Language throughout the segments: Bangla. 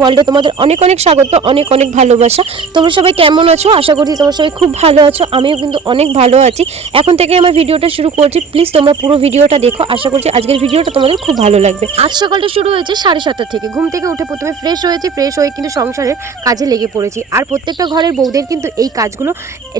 ওয়ার্ল্ডে তোমাদের অনেক অনেক স্বাগত, অনেক অনেক ভালোবাসা। তোমরা সবাই কেমন আছো? আশা করছি তোমরা সবাই খুব ভালো আছো। আমিও কিন্তু অনেক ভালো আছি। এখন থেকে আমার ভিডিওটা শুরু করছি, প্লিজ তোমরা পুরো ভিডিওটা দেখো। আশা করছি আজকের ভিডিওটা তোমাদের খুব ভালো লাগবে। আজ সকালটা শুরু হয়েছে 7:30 থেকে। ঘুম থেকে উঠে প্রথমে ফ্রেশ হয়েছি, ফ্রেশ হয়ে কিন্তু সংসারের কাজে লেগে পড়েছি। আর প্রত্যেকটা ঘরের বউদের কিন্তু এই কাজগুলো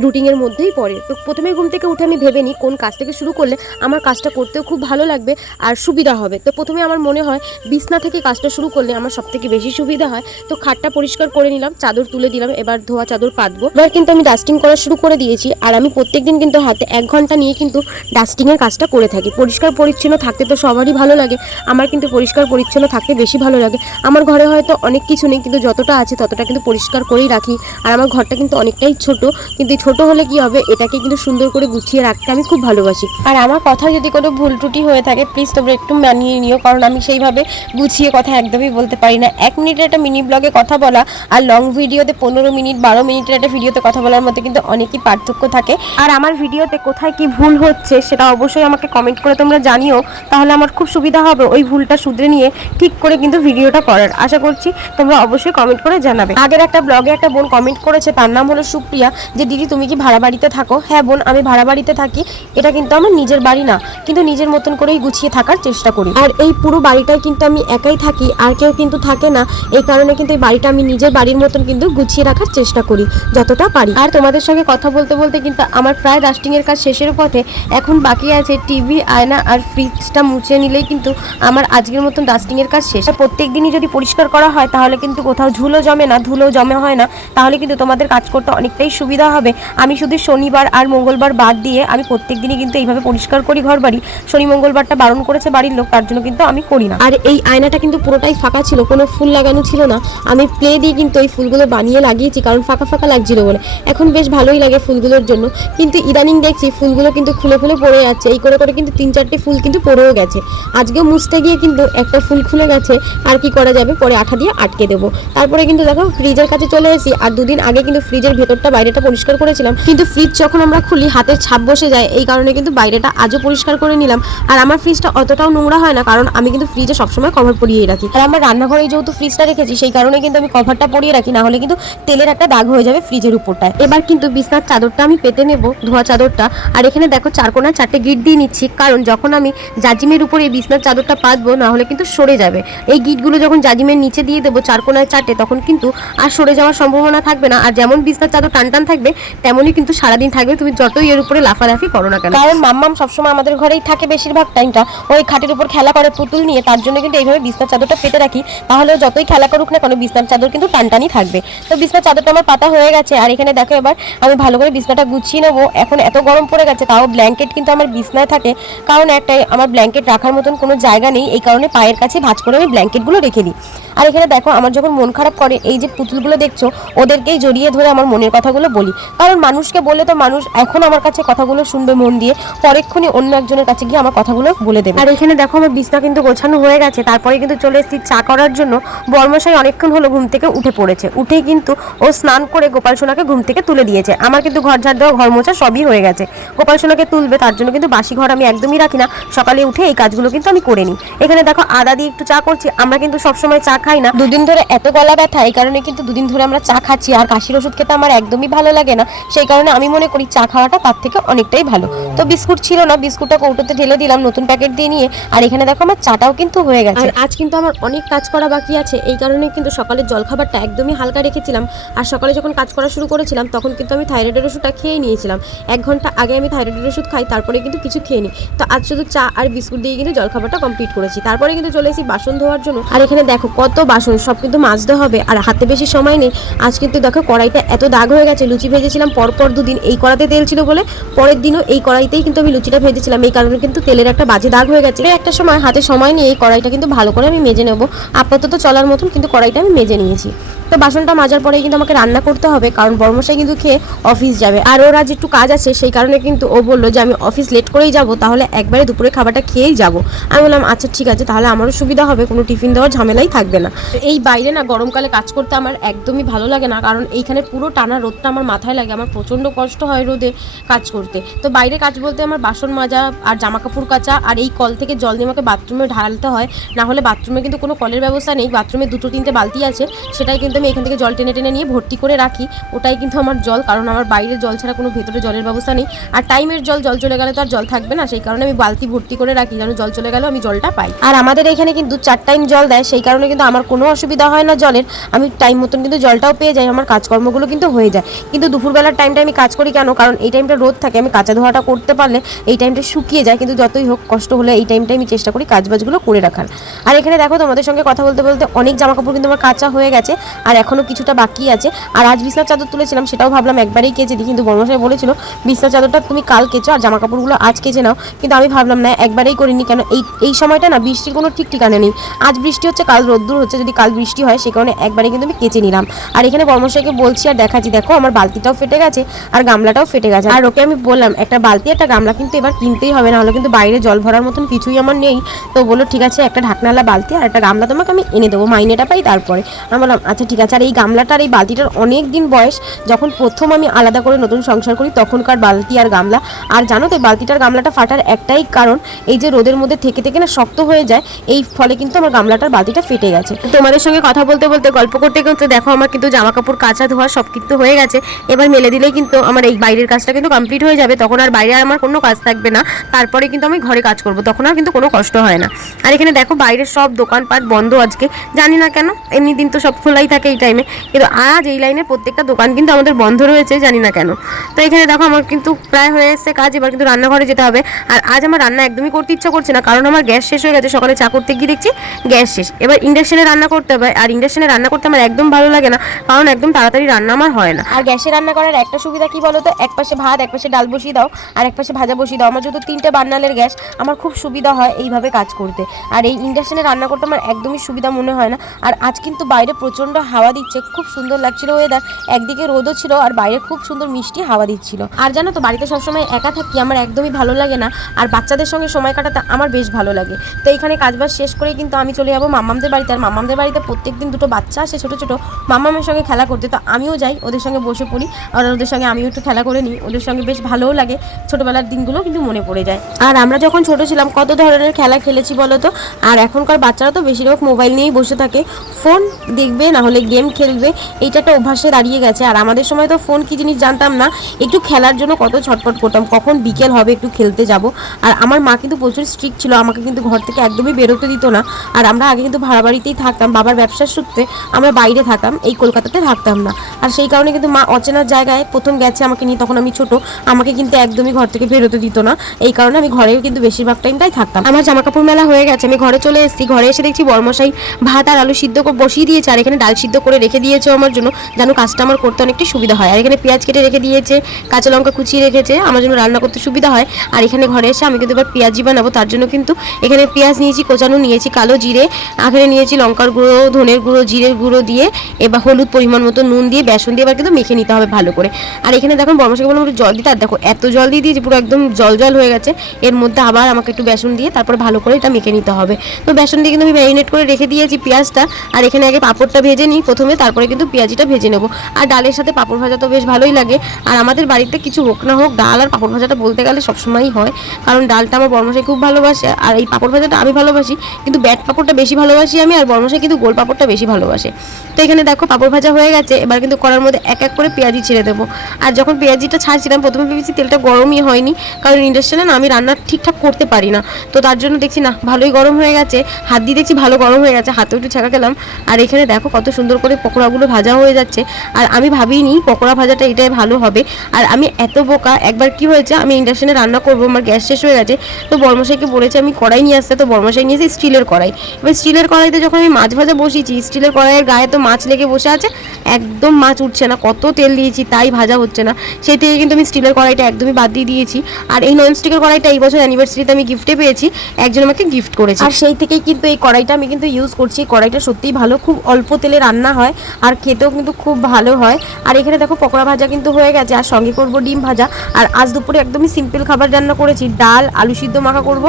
রুটিনের মধ্যেই পড়ে। তো প্রথমে ঘুম থেকে উঠে আমি ভেবে নিই কোন কাজ থেকে শুরু করলে আমার কাজটা করতেও খুব ভালো লাগবে আর সুবিধা হবে। তো প্রথমে আমার মনে হয় বিছনা থেকে কাজটা শুরু করলে আমার সবথেকে বেশি সুবিধা হয়। তো খাটটা পরিষ্কার করে নিলাম, চাদর তুলে দিলাম, এবার ধোয়া চাদর পাতবো। এবার কিন্তু আমি ডাস্টিং করা শুরু করে দিয়েছি। আর আমি প্রত্যেকদিন কিন্তু হাতে 1 ঘন্টা নিয়ে কিন্তু ডাস্টিংয়ের কাজটা করে থাকি। পরিষ্কার পরিচ্ছন্ন থাকতে তো সবারই ভালো লাগে, আমার কিন্তু পরিষ্কার পরিচ্ছন্ন থাকতে বেশি ভালো লাগে। আমার ঘরে হয়তো অনেক কিছু নেই, কিন্তু যতটা আছে ততটা কিন্তু পরিষ্কার করেই রাখি। আর আমার ঘরটা কিন্তু অনেকটাই ছোট, কিন্তু ছোট হলে কি হবে, এটাকে কিন্তু সুন্দর করে গুছিয়ে রাখতে আমি খুব ভালোবাসি। আর আমার কথা যদি কোনো ভুল ত্রুটি হয়ে থাকে প্লিজ তোমরা একটু মানিয়ে নিও, কারণ আমি সেইভাবে গুছিয়ে কথা একদমই বলতে পারি না। 1 মিনিটের একটা মিনি ব্লগে কথা বলা আর লং ভিডিওতে 15 মিনিট 12 মিনিটের একটা ভিডিওতে কথা বলার মধ্যে কিন্তু অনেকই পার্থক্য থাকে। আর আমার ভিডিওতে কোথায় কি ভুল হচ্ছে সেটা অবশ্যই আমাকে কমেন্ট করে তোমরা জানিও, তাহলে আমার খুব সুবিধা হবে ওই ভুলটা শুধরে নিয়ে ঠিক করে কিন্তু ভিডিওটা করার। আশা করছি তোমরা অবশ্যই কমেন্ট করে জানাবে। আগের একটা ব্লগে একটা বোন কমেন্ট করেছে, তার নাম হলো সুপ্রিয়া, যে দিদি তুমি কি ভাড়া বাড়িতে থাকো? হ্যাঁ বোন, আমি ভাড়া বাড়িতে থাকি। এটা কিন্তু আমার নিজের বাড়ি না, কিন্তু নিজের মতন করেই গুছিয়ে থাকার চেষ্টা করি। আর এই পুরো বাড়িটায় কিন্তু আমি একাই থাকি, আর কেউ কিন্তু থাকে না। এই কারণে কিন্তু এই বাড়িটা আমি নিজের বাড়ির মতন কিন্তু গুছিয়ে রাখার চেষ্টা করি যতটা পারি। আর তোমাদের সঙ্গে কথা বলতে বলতে কিন্তু আমার প্রায় ডাস্টিংয়ের কাজ শেষের পথে। এখন বাকি আছে টিভি, আয়না আর ফ্রিজটা মুছে নিলেই কিন্তু আমার আজকের মতন ডাস্টিংয়ের কাজ শেষ। প্রত্যেক দিনই যদি পরিষ্কার করা হয় তাহলে কিন্তু কোথাও ঝুলো জমে না, ধুলো জমে হয় না, তাহলে কিন্তু তোমাদের কাজ করতে অনেকটাই সুবিধা হবে। আমি শুধু শনিবার আর মঙ্গলবার বাদ দিয়ে আমি প্রত্যেক দিনই কিন্তু এইভাবে পরিষ্কার করি ঘর বাড়ি। শনি মঙ্গলবারটা বারণ করেছে বাড়ির লোক, তার জন্য কিন্তু আমি করি না। আর এই আয়নাটা কিন্তু পুরোটাই ফাঁকা ছিল, কোনো ফুল লাগানো ছিল না। আমি প্লে দিয়ে কিন্তু এই ফুলগুলো বানিয়ে লাগিয়েছি, কারণ ফাঁকা ফাঁকা লাগছিল বলে। এখন বেশ ভালোই লাগে ফুলগুলোর জন্য, কিন্তু ইদানিং দেখছি ফুলগুলো কিন্তু খুলে খুলে পড়ে যাচ্ছে। এই করে করে কিন্তু 3-4টে ফুল কিন্তু পড়েও গেছে। আজকেও মুছতে গিয়ে কিন্তু একটা ফুল খুলে গেছে, আর কি করা যাবে, পরে আঠা দিয়ে আটকে দেবো। তারপরে কিন্তু দেখো ফ্রিজের কাছে চলে এসেছি। আর 2 দিন আগে কিন্তু ফ্রিজের ভেতরটা বাইরেটা পরিষ্কার করেছিলাম, কিন্তু ফ্রিজ যখন আমরা খুলি হাতের ছাপ বসে যায়, এই কারণে কিন্তু বাইরেটা আজও পরিষ্কার করে নিলাম। আর আমার ফ্রিজটা অতটাও নোংরা হয় না, কারণ আমি কিন্তু ফ্রিজে সবসময় কভার পরিয়ে রাখি। আর আমার রান্নাঘরে যেহেতু ফ্রিজটা রেখেছি, সেই কারণে কিন্তু আমি কভারটা পরিয়ে রাখি, না হলে কিন্তু তেলের একটা দাগ হয়ে যাবে ফ্রিজের উপরটায়। এবার কিন্তু বিছনার চাদরটা আমি পেতে নেব, ধোয়া চাদরটা। আর এখানে দেখো 4 কোণায় 4টে গিট দিয়ে নিচ্ছি, কারণ যখন আমি জাজিমের উপরে এই বিছনার চাদরটা পাতবো, না হলে কিন্তু সরে যাবে। এই গিটগুলো যখন জাজিমের নিচে দিয়ে দেবো 4 কোণায় 4টে, তখন কিন্তু আর সরে যাওয়ার সম্ভাবনা থাকবে না। আর যেমন বিছনার চাদর টান টান থাকবে, তেমনই কিন্তু সারাদিন থাকবে, তুমি যতই এর উপরে লাফালাফি করো না কেন। কারণ মাম্মাম সবসময় আমাদের ঘরেই থাকে বেশিরভাগ টাইমটা, ওই খাটের উপর খেলা করে পুতুল নিয়ে, তার জন্য কিন্তু এইভাবে বিছনার চাদরটা পেতে রাখি। তাহলে যতই খেলা করুক না কেন, বিছনার চাদর কিন্তু টানটানই থাকবে। তো বিছনার চাদরটা আমার পাতা হয়ে গেছে। আর এখানে দেখো এবার আমি ভালো করে বিছনাটা গুছিয়ে নেবো। এখন এত গরম পড়ে গেছে, তাও ব্ল্যাঙ্কেট কিন্তু আমার বিছনায় থাকে, কারণ একটাই আমার ব্ল্যাঙ্কেট রাখার মতন কোনো জায়গা নেই। এই কারণে পায়ের কাছে ভাঁজ করে আমি ব্ল্যাঙ্কেটগুলো রেখে দিই। আর এখানে দেখো আমার যখন মন খারাপ করে, এই যে পুতুলগুলো দেখছো, ওদেরকেই জড়িয়ে ধরে আমার মনের কথাগুলো বলি। কারণ মানুষকে বললে তো মানুষ এখন আমার কাছে কথাগুলো শুনবে মন দিয়ে, পরেক্ষণই অন্য একজনের কাছে গিয়ে আমার কথাগুলো বলে দেবে। আর এখানে দেখো আমার বিছনা কিন্তু গোছানো হয়ে গেছে। তারপরে কিন্তু চলে এসেছি চা করার জন্য। বর্মশাই অনেকক্ষণ হলো ঘুম থেকে উঠে পড়েছে। উঠেই কিন্তু ও স্নান করে গোপাল সোনাকে ঘুম থেকে তুলে দিয়েছে। আমার কিন্তু ঘর ঝাড় দেওয়া, ঘর মোছা সবই হয়ে গেছে। গোপাল সোনাকে তুলবে, তার জন্য কিন্তু বাসি ঘর আমি একদমই রাখি না। সকালে উঠে এই কাজগুলো কিন্তু আমি করে নিই। এখানে দেখো আদা দিয়ে একটু চা করছি। আমরা কিন্তু সবসময় চা খাই না, 2 দিন ধরে এত গলা ব্যথা, এই কারণে কিন্তু 2 দিন ধরে আমরা চা খাচ্ছি। আর কাশির ওষুধ খেতে আমার একদমই ভালো লাগে না, সেই কারণে আমি মনে করি চা খাওয়াটা তার থেকে অনেকটাই ভালো। তো বিস্কুট ছিল না, বিস্কুটটা কৌটোতে ঢেলে দিলাম নতুন প্যাকেট দিয়ে নিয়ে। আর এখানে দেখো আমার চাটাও কিন্তু হয়ে গেছে। আজ কিন্তু আমার অনেক কাজ করা বাকি আছে, এই কারণে কিন্তু সকালের জলখাবারটা একদমই হালকা রেখেছিলাম। আর সকালে যখন কাজ করা শুরু করেছিলাম তখন কিন্তু আমি থাইরয়েডের ওষুধটা খেয়ে নিয়েছিলাম। 1 ঘন্টা আগে আমি থাইরয়েডের ওষুধ খাই, তারপরে কিন্তু কিছু খেয়ে নিই। তো আজ শুধু চা আর বিস্কুট দিয়ে কিন্তু জলখাবারটা কমপ্লিট করেছি। তারপরে কিন্তু চলে এসেছি বাসন ধোয়ার জন্য। আর এখানে দেখো কত বাসন, সব কিন্তু মাজতে হবে, আর হাতে বেশি সময় নেই। আজ কিন্তু দেখো কড়াইটা এত দাগ হয়ে গেছে। লুচি ভেজেছিলাম পরপর 2 দিন, এই কড়াইতে তেল ছিল বলে পরের দিনও এই কড়াইতেই কিন্তু আমি লুচিটা ভেজেছিলাম। এই কারণে কিন্তু তেলের একটা বাজে দাগ হয়ে গেছে। একটা সময় হাতে সময় নিয়ে এই কড়াইটা কিন্তু ভালো করে আমি মেজে নেবো। আপাতত চলার মতন কিন্তু কড়াইটা আমি মেজে নিয়েছি। তো বাসনটা মাজার পরে কিন্তু আমাকে রান্না করতে হবে, কারণ বড়মশাই কিন্তু খেয়ে অফিস যাবে। আর ওর আজ একটু কাজ আছে, সেই কারণে কিন্তু ও বললো যে আমি অফিস লেট করেই যাব, তাহলে একবারে দুপুরে খাবারটা খেয়েই যাব। আমি বললাম আচ্ছা ঠিক আছে, তাহলে আমারও সুবিধা হবে, কোনো টিফিন দেওয়ার ঝামেলাই থাকবে না। এই বাইরে না গরমকালে কাজ করতে আমার একদমই ভালো লাগে না, কারণ এইখানে পুরো টানা রোদটা আমার মাথায় লাগে, আমার প্রচণ্ড কষ্ট হয় রোদে কাজ করতে। তো বাইরে কাজ বলতে আমার বাসন মাজা আর জামা কাপড় কাচা, আর এই কল থেকে জল নিয়ে আমাকে বাথরুমে ঢালতে হয়, না হলে বাথরুমে কিন্তু কোনো কলের ব্যবস্থা নেই। বাথরুমে 2-3টে বালতি আছে, সেটাই কিন্তু আমি এখান থেকে জল টেনে টেনে নিয়ে ভর্তি করে রাখি, ওটাই কিন্তু আমার জল, কারণ আমার বাইরে জল ছাড়া কোনো ভেতরে জলের ব্যবস্থা নেই। আর টাইমের জল চলে গেলে তো আর জল থাকবে না, সেই কারণে আমি বালতি ভর্তি করে রাখি, যেন জল চলে গেলেও আমি জলটা পাই। আর আমাদের এখানে কিন্তু 4 টাইম জল দেয়, সেই কারণে কিন্তু আমার কোনো অসুবিধা হয় না জলের, আমি টাইম মতন কিন্তু জলটাও পেয়ে যাই, আমার কাজকর্মগুলো কিন্তু হয়ে যায়। কিন্তু দুপুরবেলার টাইমটা আমি কাজ করি কেন, কারণ এই টাইমটা রোদ থাকে, আমি কাঁচা ধোয়াটা করতে পারলে এই টাইমটা শুকিয়ে যায়, কিন্তু যতই হোক কষ্ট হলে এই টাইমটাই আমি চেষ্টা করি কাজবাজগুলো করে রাখার। আর এখানে দেখো তোমাদের সঙ্গে কথা বলতে বলতে অনেক জামাকাপড় কিন্তু আমার কাঁচা হয়ে গেছে, আর এখনও কিছুটা বাকি আছে। আর আজ বিছনার চাদর তুলেছিলাম, সেটাও ভাবলাম একবারেই কেচে দিই, কিন্তু বড়মশাই বলেছিল বিছনার চাদরটা তুমি কাল কেচো আর জামাকাপড়গুলো আজ কেচে নাও, কিন্তু আমি ভাবলাম না একবারেই করিনি, কেন এই সময়টা না বৃষ্টির কোনো ঠিক ঠিকানা নেই, আজ বৃষ্টি হচ্ছে কাল রোদ্দুর হচ্ছে, যদি কাল বৃষ্টি হয় সে কারণে একবারে কিন্তু আমি কেচে নিলাম। আর এখানে বড়মশাইকে বলছি আর দেখাচ্ছি, দেখো আমার বালতিটাও ফেটে গেছে আর গামলাটাও ফেটে গেছে। আর ওকে আমি বললাম একটা বালতি একটা গামলা কিন্তু এবার কিনতেই হবে, না হলে কিন্তু বাইরে জল ভরার মতন কিছুই আমার নেই। তো বললো ঠিক আছে, একটা ঢাকনাওয়ালা বালতি আর একটা গামলা তোমাকে আমি এনে দেবো, মাইনেটা পাই তারপরে। আমি বললাম আচ্ছা ঠিক আছে। আর এই গামলাটার এই বালতিটার অনেক দিন বয়স, যখন প্রথম আমি আলাদা করে নতুন সংসার করি তখনকার বালতি আর গামলা। আর জানো তো এই বালতিটার গামলাটা ফাটার একটাই কারণ, এই যে রোদের মধ্যে থেকে থেকে না শক্ত হয়ে যায়, এই ফলে কিন্তু আমার গামলাটার বালতিটা ফেটে গেছে। তোমাদের সঙ্গে কথা বলতে বলতে গল্প করতে করতে দেখো আমার কিন্তু জামা কাপড় কাচা ধোয়া সব কিন্তু হয়ে গেছে, এবার মেলে দিলেই কিন্তু আমার এই বাইরের কাজটা কিন্তু কমপ্লিট হয়ে যাবে, তখন আর বাইরে আমার কোনো কাজ থাকবে না, তারপরে কিন্তু আমি ঘরে কাজ করব, তখন আর কিন্তু কোনো কষ্ট হয় না। আর এখানে দেখো বাইরের সব দোকানপাট বন্ধ আজকে, জানি না কেন, এমনি দিন তো সব খোলাই থাকে এই টাইমে, কিন্তু আজ এই লাইনের প্রত্যেকটা দোকান কিন্তু আমাদের বন্ধ রয়েছে, জানি না কেন। তো এখানে দেখো আমার কিন্তু প্রায় হয়ে এসেছে কাজ, এবার কিন্তু রান্নাঘরে যেতে হবে। আর আজ আমার রান্না একদমই করতে ইচ্ছা করছে না, কারণ আমার গ্যাস শেষ হয়ে গেছে, সকালে চা করতে গিয়ে দেখছি গ্যাস শেষ, এবার ইন্ডাকশনে রান্না করতে হবে। আর ইন্ডাকশনে রান্না করতে আমার একদম ভালো লাগে না, কারণ একদম তাড়াতাড়ি রান্না আমার হয় না। আর গ্যাসে রান্না করার একটা সুবিধা কি বলো তো, এক পাশে ভাত এক পাশে ডাল বসিয়ে দাও আর এক পাশে ভাজা বসিয়ে দাও, আমার যেহেতু 3টে বার্নারের গ্যাস, আমার খুব সুবিধা হয় এইভাবে কাজ করতে। আর এই ইন্ডাকশনে রান্না করতে আমার একদমই সুবিধা মনে হয় না। আর আজ কিন্তু বাইরে প্রচণ্ড হাওয়া দিচ্ছে, খুব সুন্দর লাগছিল ওয়েদার, একদিকে রোদও ছিল আর বাইরে খুব সুন্দর মিষ্টি হাওয়া দিচ্ছিল। আর জানো তো বাড়িতে সবসময় একা থাকি, আমার একদমই ভালো লাগে না, আর বাচ্চাদের সঙ্গে সময় কাটাতে আমার বেশ ভালো লাগে। তো এইখানে কাজবাজ শেষ করেই কিন্তু আমি চলে যাবো মাম্মামদের বাড়িতে। আর মাম্মামদের বাড়িতে প্রত্যেকদিন 2টো বাচ্চা আসে ছোটো ছোটো, মাম্মামের সঙ্গে খেলা করতে, তো আমিও যাই ওদের সঙ্গে বসে পড়ি, আর ওদের সঙ্গে আমিও একটু খেলা করে নিই, ওদের সঙ্গে বেশ ভালোও লাগে, ছোটোবেলার দিনগুলো কিন্তু মনে পড়ে যায়। আর আমরা যখন ছোটো ছিলাম কত ধরনের খেলা খেলেছি বলো তো। আর এখনকার বাচ্চারা তো বেশিরভাগ মোবাইল নিয়েই বসে থাকে, ফোন দেখবে না হলে গেম খেলবে, এইটা একটা অভ্যাসে দাঁড়িয়ে গেছে। আর আমাদের সময় তো ফোন কী জিনিস জানতাম না, একটু খেলার জন্য কত ছটফট করতাম, কখন বিকেল হবে একটু খেলতে যাব। আর আমার মা কিন্তু প্রচুর স্ট্রিক্ট ছিল, আমাকে কিন্তু ঘর থেকে একদমই বেরোতে দিত না। আর আমরা আগে কিন্তু ভাড়া বাড়িতেই থাকতাম, বাবার ব্যবসার সূত্রে আমরা বাইরে থাকতাম, এই কলকাতাতে থাকতাম না। আর সেই কারণে কিন্তু মা অচেনা জায়গায় প্রথম গেছে আমাকে নিয়ে, তখন আমি ছোট, আমাকে কিন্তু একদমই ঘর থেকে বেরোতে দিত না, এই কারণে আমি ঘরেও কিন্তু বেশিরভাগ টাইমটাই থাকতাম। আমার জামা কাপড় মেলা হয়ে গেছে, আমি ঘরে চলে এসেছি, ঘরে এসে দেখছি বড়মশাই ভাত আর আলু সিদ্ধ বসিয়ে দিয়েছে, আর এখানে ডাল সিদ্ধ করে রেখে দিয়েছে আমার জন্য, যেন কাজটা আমার করতে অনেকটা সুবিধা হয়। আর এখানে পেঁয়াজ কেটে রেখে দিয়েছে, কাঁচা লঙ্কা কুচিয়ে রেখেছে, আমার জন্য রান্না করতে সুবিধা হয়। আর এখানে ঘরে এসে আমি কিন্তু এবার পেঁয়াজি বানাবো, তার জন্য কিন্তু এখানে পেঁয়াজ নিয়েছি, কোচানো নিয়েছি, কালো জিরে, আখেরে নিয়েছি লঙ্কার গুঁড়ো, ধনের গুঁড়ো, জিরের গুঁড়ো দিয়ে, এবার হলুদ পরিমাণ মতো, নুন দিয়ে, বেসন দিয়ে এবার কিন্তু মেখে নিতে হবে ভালো করে। আর এখানে দেখুন বড়মশাইকে বললাম একটু জল দিতে, আর দেখো এত জল দিয়ে দিয়েছি পুরো একদম জল জল হয়ে গেছে, এর মধ্যে আবার আমাকে একটু বেসন দিয়ে তারপরে ভালো করে এটা মেখে নিতে হবে। তো বেসন দিয়ে কিন্তু আমি ম্যারিনেট করে রেখে দিয়েছি পেঁয়াজটা। আর এখানে আগে পাঁপড়টা ভেজে নিই প্রথমে, তারপরে কিন্তু পেঁয়াজিটা ভেজে নেবো। আর ডালের সাথে পাঁপড় ভাজা তো বেশ ভালোই লাগে। আর আমাদের বাড়িতে কিছু হোক না হোক ডাল আর পাঁপড় ভাজাটা বলতে গেলে সবসময়ই হয়, কারণ ডালটা আমার বড়মশাই খুব ভালোবাসে, আর এই পাঁপড় ভাজাটা আমি ভালোবাসি, কিন্তু ব্যাট পাঁপড়টা বেশি ভালোবাসি আমি, আর বড়মশাই কিন্তু গোল পাঁপড়টা বেশি ভালোবাসে। তো এখানে দেখো পাঁপড় ভাজা হয়ে গেছে, এবার কিন্তু কড়ার মধ্যে এক এক করে পেঁয়াজি ছেড়ে দেবো। আর যখন পেঁয়াজিটা ছাড়ছিলাম প্রথমে ভেবেছি তেলটা গরমই হয়নি, কারণ ইন্ডাকশনে না আমি রান্না ঠিকঠাক করতে পারি না, তো তার জন্য দেখছি না ভালোই গরম হয়ে গেছে, হাত দিয়ে দেখছি ভালো গরম হয়ে গেছে, হাতেও একটু ছাকা খেলাম। আর এখানে দেখো কত সুন্দর করে পকোড়াগুলো ভাজা হয়ে যাচ্ছে, আর আমি ভাবিনি পকোড়া ভাজাটা এটাই ভালো হবে। আর আমি এত বোকা, একবার কি হয়েছে আমি ইন্ডাকশনে রান্না করবো, আমার গ্যাস শেষ হয়ে গেছে, তো বড়মশাইকে বলেছি আমি কড়াই নিয়ে আসতে, তো বড়মশাই নিয়েছে স্টিলের কড়াই। এবার স্টিলের কড়াইতে যখন আমি মাছ ভাজা বসিয়েছি, স্টিলের কড়াইয়ের গায়ে তো মাছ লেগে বসে আছে, একদম মাছ উঠছে না, কত তেল দিয়েছি তাই ভাজা হচ্ছে না। সেই থেকে কিন্তু আমি স্টিলের কড়াইটা একদমই বাদ দিয়ে দিয়েছি। আর এই ননস্টিকের কড়াইটা এই বছর অ্যানিভার্সারিতে আমি গিফটে পেয়েছি, একজন আমাকে গিফট করেছে। আর সেই থেকেই কিন্তু এই কড়াইটা আমি কিন্তু ইউজ করছি। কড়াইটা সত্যিই ভালো, খুব অল্প তেলে রান্না হয় আর খেতেও কিন্তু খুব ভালো হয়। আর এখানে দেখো পকোড়া ভাজা কিন্তু হয়ে গেছে, আর সঙ্গে করবো ডিম ভাজা। আর আজ দুপুরে একদমই সিম্পল খাবার রান্না করেছি, ডাল আলু সিদ্ধ মাখা করব,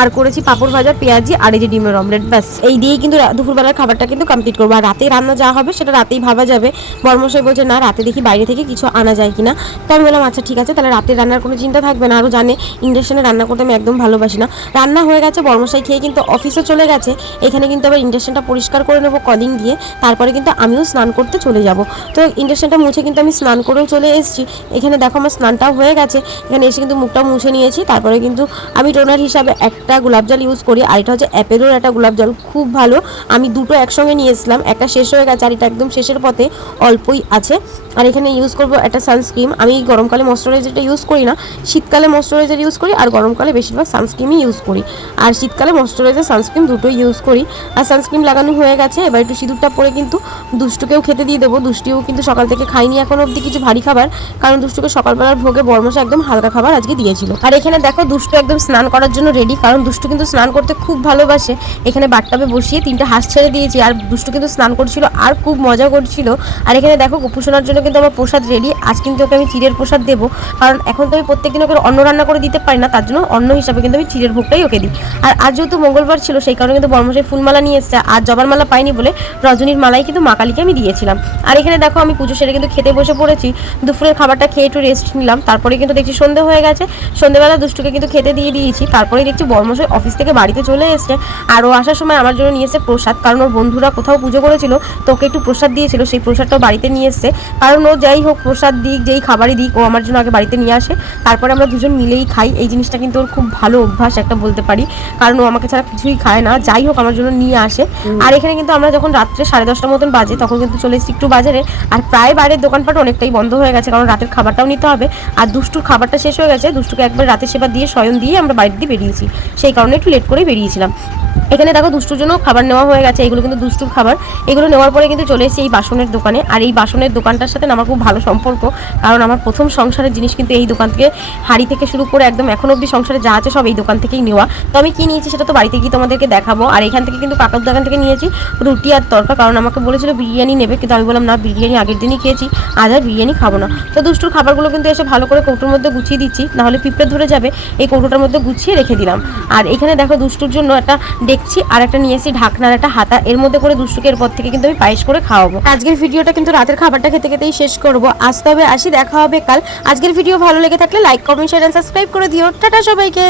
আর করেছি পাঁপড় ভাজা পেঁয়াজি আর এই যে ডিমের অমলেট। ব্যাস এই দিয়েই কিন্তু দুপুরবেলার খাবারটা কিন্তু কমপ্লিট করবো। আর রাতে রান্না যা হবে সেটা রাতেই ভাবা যাবে। বর্মশাই বলছে না রাতে দেখি বাইরে থেকে কিছু আনা যায় কিনা। তো আমি বললাম আচ্ছা ঠিক আছে, তাহলে রাতে রান্নার কোনো চিন্তা থাকবে না। আরও জানে ইন্ডাকশনে রান্না করতে আমি একদম ভালোবাসি না। রান্না হয়ে গেছে, বর্মশাই খেয়ে কিন্তু অফিসে চলে গেছে। এখানে কিন্তু আবার ইন্ডাকশনটা পরিষ্কার করে নেবো কলিং দিয়ে, তারপরে কিন্তু আমিও স্নান করতে চলে যাব। তো ইন্ডাকশনটা মুছে কিন্তু আমি স্নান করেও চলে এসেছি। এখানে দেখো আমার স্নানটাও হয়ে গেছে। এখানে এসে কিন্তু মুখটাও মুছে নিয়েছি। তারপরে কিন্তু আমি টোনার হিসাবে একটা গোলাপ জল ইউজ করি, আর এটা হচ্ছে অ্যাপেলোর একটা গোলাপ জল, খুব ভালো। আমি দুটো একসঙ্গে নিয়েছিলাম, একটা শেষ হয়ে গেছে আর এটা একদম শেষের পথে, অল্পই আছে। আর এখানে ইউজ করবো একটা সানস্ক্রিম। আমি গরমকালে ময়শ্চারাইজারটা ইউজ করি না, শীতকালে ময়শ্চারাইজার ইউজ করি, আর গরমকালে বেশিরভাগ সানস্ক্রিমই ইউজ করি। আর শীতকালে ময়শ্চারাইজার সানস্ক্রিম দুটোই ইউজ করি। আর সানস্ক্রিম লাগানো হয়ে গেছে, এবার একটু সিঁদুরটা পরে কিন্তু দুষ্টুকেও খেতে দিয়ে দেবো। দুষ্টুও কিন্তু সকাল থেকে খাইনি এখন অবধি কিছু ভারী খাবার, কারণ দুষ্টুকে সকালবেলার ভোগে বর্মশা একদম হালকা খাবার আজকে দিয়েছিল। আর এখানে দেখো দুষ্টু একদম স্নান করার জন্য রেডি, কারণ দুষ্টু কিন্তু স্নান করতে খুব ভালোবাসে। এখানে বাথটাবে বসিয়ে 3টে হাঁস ছেড়ে দিয়েছি, আর দুষ্টু কিন্তু স্নান করছিল আর খুব মজা করছিল। আর এখানে দেখো গোপুসোনার জন্য কিন্তু আমার প্রসাদ রেডি। আজ কিন্তু ওকে আমি চিড়ের প্রসাদ দেবো, কারণ এখন তো আমি প্রত্যেকদিন ওকে অন্ন রান্না করে দিতে পারি না, তার জন্য অন্ন হিসাবে কিন্তু আমি চিড়ের ভোগটাই ওকে দিই। আর আজ যেহেতু মঙ্গলবার ছিল সেই কারণে কিন্তু বর্মশাই ফুলমালা নিয়ে এসেছে। আর জবার মালা পাইনি বলে রজনীর মালাই কিন্তু মা কালীকে আমি দিয়েছিলাম। আর এখানে দেখো আমি পুজো সেরে কিন্তু খেতে বসে পড়েছি। দুপুরের খাবারটা খেয়ে একটু রেস্ট নিলাম, তারপরে কিন্তু দেখছি সন্ধ্যে হয়ে গেছে। সন্ধ্যেবেলা দুষ্টুকে কিন্তু খেতে দিয়ে দিয়েছি। তারপরেই দেখছি বর্মশাই অফিস থেকে বাড়িতে চলে এসছে, আর ও আসার সময় আমার জন্য নিয়ে এসে প্রসাদ, কারণ ওর বন্ধুরা কোথাও পুজো করেছিল তো ওকে একটু প্রসাদ দিয়েছিল, সেই প্রসাদটাও বাড়িতে নিয়ে এসছে। কারণ ও যাই হোক প্রসাদ দিক যেই খাবারই দিক ও আমার জন্য আগে বাড়িতে নিয়ে আসে, তারপরে আমরা দুজন মিলেই খাই। এই জিনিসটা কিন্তু ওর খুব ভালো অভ্যাস একটা বলতে পারি, কারণ ও আমাকে ছাড়া কিছুই খায় না, যাই হোক আমার জন্য নিয়ে আসে। আর এখানে কিন্তু আমরা যখন রাত্রে 10:30 মতন বাজে তখন কিন্তু চলে এসেছি একটু বাজারে। আর প্রায় বাইরের দোকানপাট অনেকটাই বন্ধ হয়ে গেছে, কারণ রাতের খাবারটাও নিতে হবে। আর দুষ্টুর খাবারটা শেষ হয়ে গেছে, দুষ্টুকে একবার রাতের সেবা দিয়ে শয়ন দিয়ে আমরা বাড়ির দিয়ে বেরিয়েছি, সেই কারণে একটু লেট করেই বেরিয়েছিলাম। এখানে দেখো দুষ্টুর জন্য খাবার নেওয়া হয়ে গেছে, এগুলো কিন্তু দুষ্টুর খাবার। এগুলো নেওয়ার পরে কিন্তু চলে এসেছি এই বাসনের দোকানে। আর এই বাসনের দোকানটার সাথে আমার খুব ভালো সম্পর্ক, কারণ আমার প্রথম সংসারের জিনিস কিন্তু এই দোকান থেকে, হাঁড়ি থেকে শুরু করে একদম এখন অবধি সংসারে যা আছে সব এই দোকান থেকেই নেওয়া। তো আমি কি নিয়েছি সেটা তো বাড়িতে গিয়ে তোমাদেরকে দেখাবো। আর এখান থেকে কিন্তু কাকার দোকান থেকে নিয়েছি রুটি আর তরকা, কারণ আমাকে বলেছিল বিরিয়ানি নেবে, কিন্তু আমি বললাম না, বিরিয়ানি আগের দিনই খেয়েছি, আজ আর বিরিয়ানি খাবো না। তো দুষ্টুর খাবারগুলো কিন্তু এসে ভালো করে কৌটোর মধ্যে গুছিয়ে দিচ্ছি, নাহলে পিঁপড়ে ধরে যাবে। এই কৌটোটার মধ্যে গুছিয়ে রেখে দিলাম। আর এখানে দেখো দুষ্টুর জন্য একটা ডেকচি আর একটা নিয়েছি ঢাকনার একটা হাতা, এর মধ্যে করে দুষ্টুকে এরপর থেকে কিন্তু আমি পায়েস করে খাওয়াবো। আজকের ভিডিওটা কিন্তু রাতের খাবারটা খেতে খেতেই শেষ করবো। আজ তবে আসি, দেখা হবে কাল। আজকের ভিডিও ভালো লেগে থাকলে like comment share and subscribe করে দিও। টাটা সবাইকে।